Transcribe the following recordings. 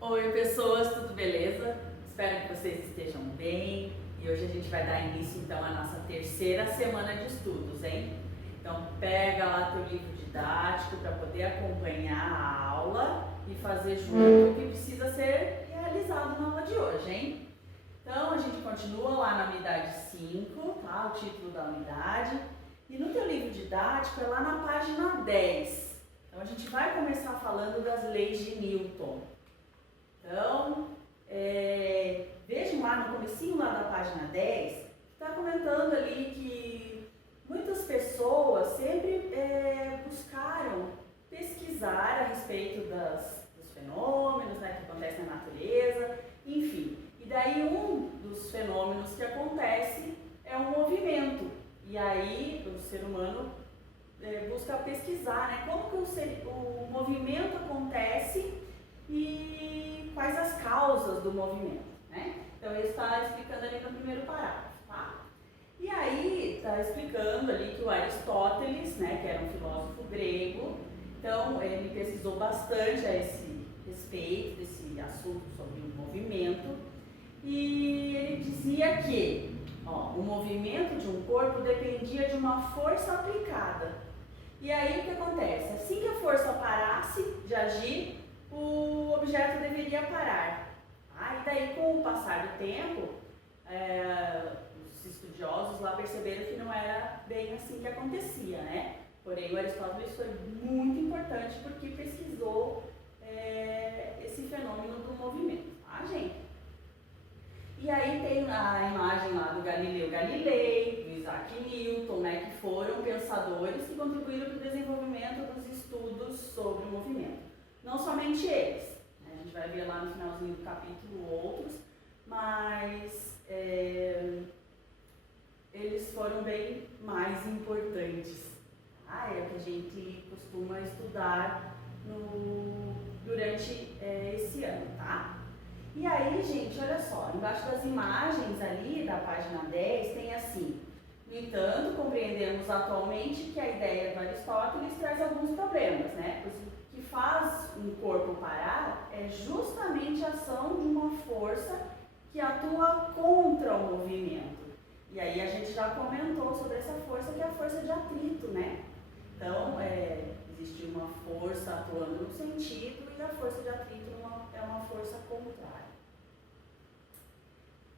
Oi pessoas, tudo beleza? Espero que vocês estejam bem e hoje a gente vai dar início então à nossa terceira semana de estudos, hein? Então pega lá teu livro didático para poder acompanhar a aula e fazer junto o que precisa ser realizado na aula de hoje, hein? Então a gente continua lá na unidade 5, tá? O título da unidade. E no teu livro didático é lá na página 10. Então a gente vai começar falando das leis de Newton. Então, vejam lá no comecinho lá da página 10, está comentando ali que muitas pessoas sempre buscaram pesquisar a respeito dos fenômenos, né, que acontecem na natureza, enfim. E daí um dos fenômenos que acontece é o movimento. E aí o ser humano busca pesquisar, né, como que o movimento acontece e quais as causas do movimento, né? Então ele está explicando ali no primeiro parágrafo, tá? E aí está explicando ali que o Aristóteles, né, que era um filósofo grego, então ele pesquisou bastante a esse respeito, desse assunto sobre o movimento, e ele dizia que o movimento de um corpo dependia de uma força aplicada. E aí o que acontece? Assim que a força parasse de agir, o objeto deveria parar. E daí, com o passar do tempo, os estudiosos lá perceberam que não era bem assim que acontecia, né? Porém, o Aristóteles foi muito importante porque pesquisou esse fenômeno do movimento, tá, gente? E aí tem a imagem lá do Galileu Galilei, do Isaac Newton, né, que foram pensadores que contribuíram para o desenvolvimento dos estudos sobre o movimento. Não somente eles, né? A gente vai ver lá no finalzinho do capítulo outros, mas eles foram bem mais importantes. É o que a gente costuma estudar durante esse ano, tá? E aí, gente, olha só, embaixo das imagens ali da página 10 tem assim: no entanto, compreendemos atualmente que a ideia do Aristóteles traz alguns problemas, né? Pois o que faz um corpo parar é justamente a ação de uma força que atua contra o movimento. E aí a gente já comentou sobre essa força, que é a força de atrito, né? Então, existe uma força atuando no sentido e a força de atrito é uma força contrária.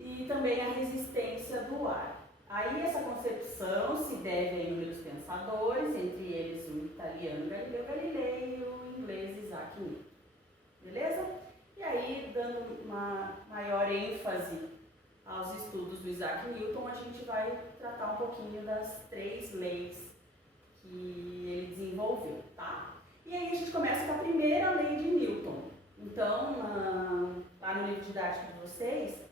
E também a resistência do ar. Aí essa concepção se deve a inúmeros pensadores, entre eles o italiano Galileu Galilei e o inglês Isaac Newton. Beleza? E aí, dando uma maior ênfase aos estudos do Isaac Newton, a gente vai tratar um pouquinho das 3 leis que ele desenvolveu, tá? E aí a gente começa com a primeira lei de Newton. Então, lá no livro didático de vocês,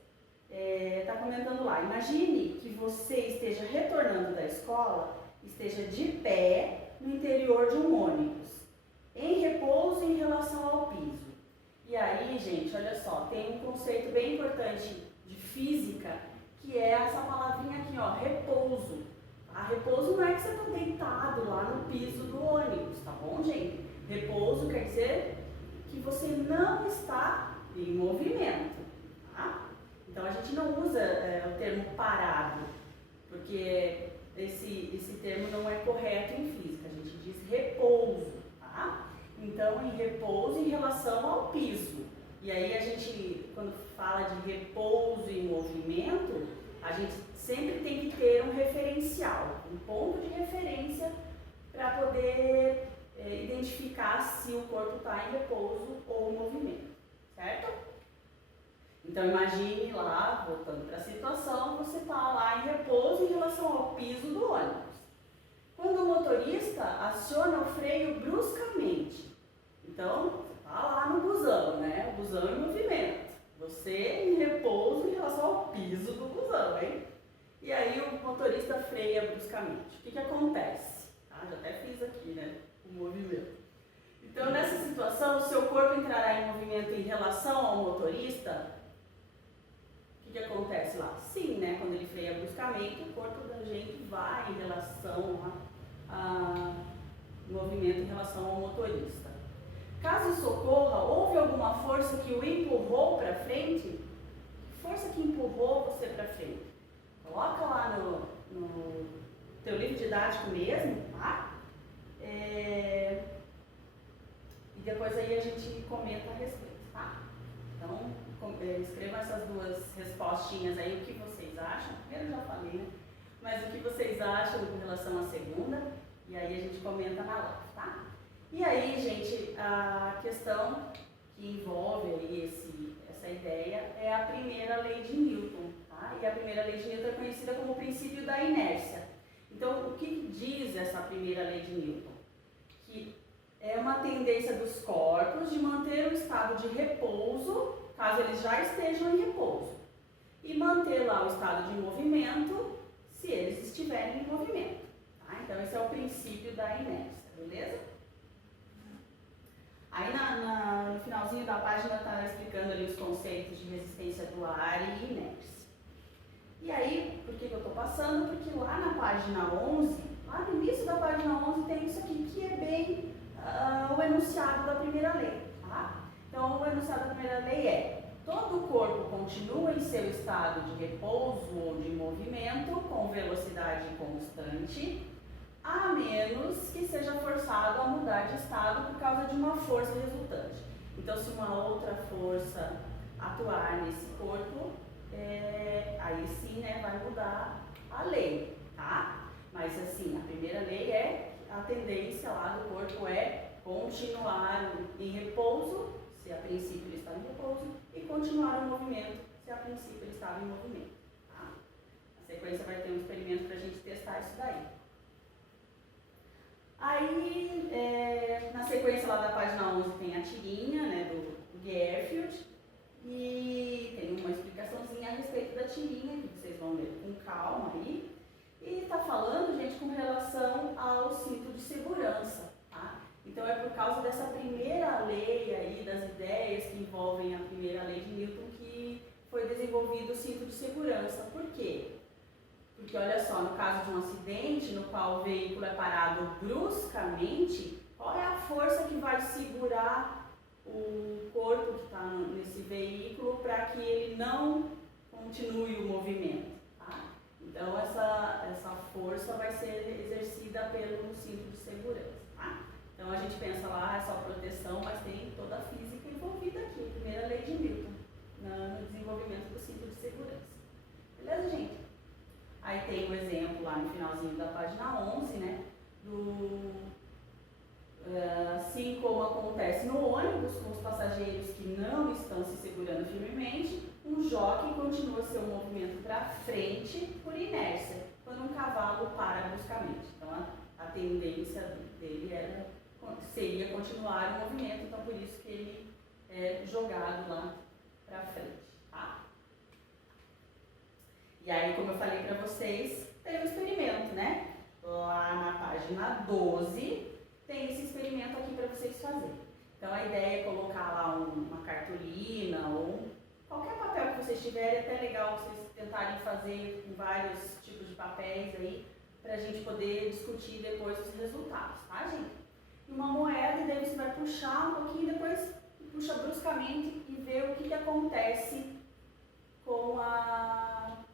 está comentando lá: imagine que você esteja retornando da escola, esteja de pé no interior de um ônibus, em repouso em relação ao piso. E aí, gente, olha só, tem um conceito bem importante de física, que é essa palavrinha aqui, ó, repouso. Repouso não é que você está deitado lá no piso do ônibus, tá bom, gente? Repouso quer dizer que você não está em movimento, tá? Então a gente não usa o termo parado, porque esse termo não é correto em física, a gente diz repouso, tá? Então, em repouso em relação ao piso. E aí a gente, quando fala de repouso em movimento, a gente sempre tem que ter um referencial, um ponto de referência para poder identificar se o corpo está em repouso ou em movimento, certo? Então imagine lá, voltando para a situação, você está lá em repouso em relação ao piso do ônibus. Quando o motorista aciona o freio bruscamente, então você está lá no busão, né? O busão em movimento. Você em repouso em relação ao piso do busão, hein? E aí o motorista freia bruscamente. O que acontece? Já até fiz aqui, né? O movimento. Então, nessa situação, o seu corpo entrará em movimento em relação ao motorista. O que acontece lá? Sim, né? Quando ele freia bruscamente, o corpo da gente vai em relação ao movimento em relação ao motorista. Caso isso ocorra, houve alguma força que o empurrou para frente? Força que empurrou você para frente? Coloca lá no teu livro didático mesmo, tá? E depois aí a gente comenta a respeito, tá? Então, escrevam essas duas respostinhas aí, o que vocês acham. Primeiro eu já falei, né? Mas o que vocês acham com relação à segunda, e aí a gente comenta na live, tá? E aí, gente, a questão que envolve aí essa ideia é a primeira lei de Newton, tá? E a primeira lei de Newton é conhecida como o princípio da inércia. Então, o que diz essa primeira lei de Newton? Que é uma tendência dos corpos de manter o estado de repouso, caso eles já estejam em repouso, e manter lá o estado de movimento, se eles estiverem em movimento. Tá? Então, esse é o princípio da inércia, beleza? Aí no finalzinho da página está explicando ali os conceitos de resistência do ar e inércia. E aí, por que eu estou passando? Porque lá na página 11, lá no início da página 11 tem isso aqui que é bem o enunciado da primeira lei. Tá? Então, o enunciado da primeira lei é: todo o corpo continua em seu estado de repouso ou de movimento com velocidade constante, a menos que seja forçado a mudar de estado por causa de uma força resultante. Então, se uma outra força atuar nesse corpo, aí sim, né, vai mudar a lei, tá? Mas assim, a primeira lei é a tendência lá do corpo é continuar em repouso, se a princípio ele estava em repouso, e continuar o movimento, se a princípio ele estava em movimento. Tá? Na sequência vai ter um experimento para a gente testar isso daí. Aí, na sequência lá da página 11 tem a tirinha, né, do Garfield, e tem uma explicaçãozinha a respeito da tirinha, que vocês vão ler com calma aí. E está falando, gente, com relação ao cinto de segurança, tá? Então é por causa dessa primeira lei aí, das ideias que envolvem a primeira lei de Newton, que foi desenvolvido o cinto de segurança. Por quê? Porque olha só, no caso de um acidente no qual o veículo é parado bruscamente, qual é a força que vai segurar o corpo que está nesse veículo para que ele não continue o movimento? Tá? Então essa força vai ser exercida pelo cinto de segurança. Tá? Então a gente pensa lá, é só proteção, mas tem toda a física envolvida aqui, a primeira lei de Newton, no desenvolvimento do cinto de segurança. Beleza, gente? Aí tem o exemplo lá no finalzinho da página 11, né, assim como acontece no ônibus com os passageiros que não estão se segurando firmemente, um jockey continua seu movimento para frente por inércia, quando um cavalo para bruscamente. Então a tendência dele seria continuar o movimento, então por isso que ele é jogado lá para frente. Tá? E aí, como eu falei para vocês, tem um experimento, né? Lá na página 12, tem esse experimento aqui para vocês fazerem. Então, a ideia é colocar lá uma cartolina ou qualquer papel que vocês tiverem. É até legal vocês tentarem fazer com vários tipos de papéis aí, para a gente poder discutir depois os resultados, tá, gente? E uma moeda, e daí você vai puxar um pouquinho, depois puxa bruscamente e vê o que acontece com a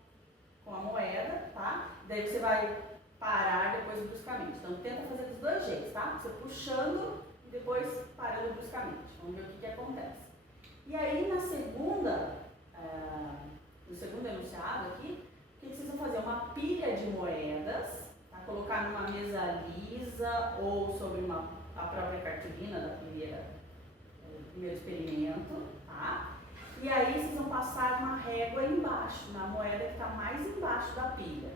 moeda, tá? Daí você vai parar depois bruscamente. Então tenta fazer dos dois jeitos, tá? Você puxando e depois parando bruscamente. Vamos ver o que acontece. E aí no segundo enunciado aqui, o que vocês vão fazer? Uma pilha de moedas, tá? Colocar numa mesa lisa ou sobre a própria cartolina do primeiro experimento, tá? E aí vocês vão passar uma régua embaixo, na moeda que está mais embaixo da pilha.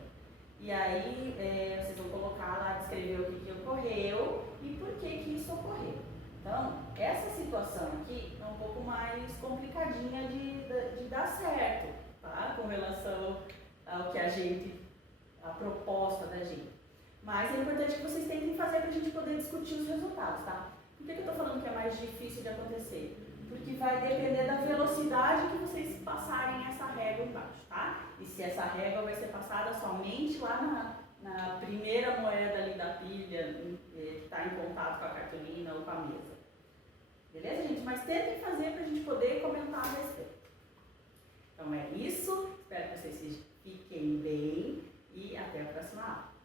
E aí vocês vão colocar lá, descrever o que ocorreu e por que isso ocorreu. Então, essa situação aqui é um pouco mais complicadinha de dar certo, tá? Com relação ao que a proposta da gente. Mas é importante que vocês tentem fazer para a gente poder discutir os resultados, tá? Por que eu estou falando que é mais difícil de acontecer? Porque vai depender da velocidade que vocês passarem essa régua embaixo, tá? E se essa régua vai ser passada somente lá na primeira moeda ali da pilha, que está em contato com a cartolina ou com a mesa. mas tentem fazer para a gente poder comentar a respeito. Então é isso, espero que vocês fiquem bem e até a próxima aula.